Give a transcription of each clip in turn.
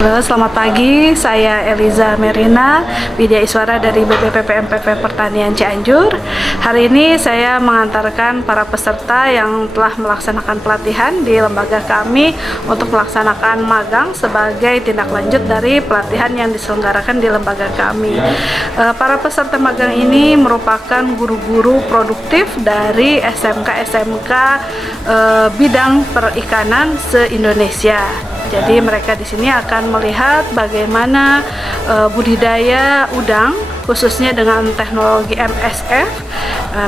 Halo, selamat pagi. Saya Eliza Merina, Widya Iswara dari BPPP MPV Pertanian Cianjur. Hari ini saya mengantarkan para peserta yang telah melaksanakan pelatihan di lembaga kami untuk melaksanakan magang sebagai tindak lanjut dari pelatihan yang diselenggarakan di lembaga kami. Para peserta magang ini merupakan guru-guru produktif dari SMK-SMK bidang perikanan se-Indonesia. Jadi mereka di sini akan melihat bagaimana budidaya udang, khususnya dengan teknologi MSF,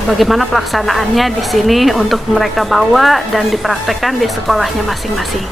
bagaimana pelaksanaannya di sini untuk mereka bawa dan dipraktekkan di sekolahnya masing-masing.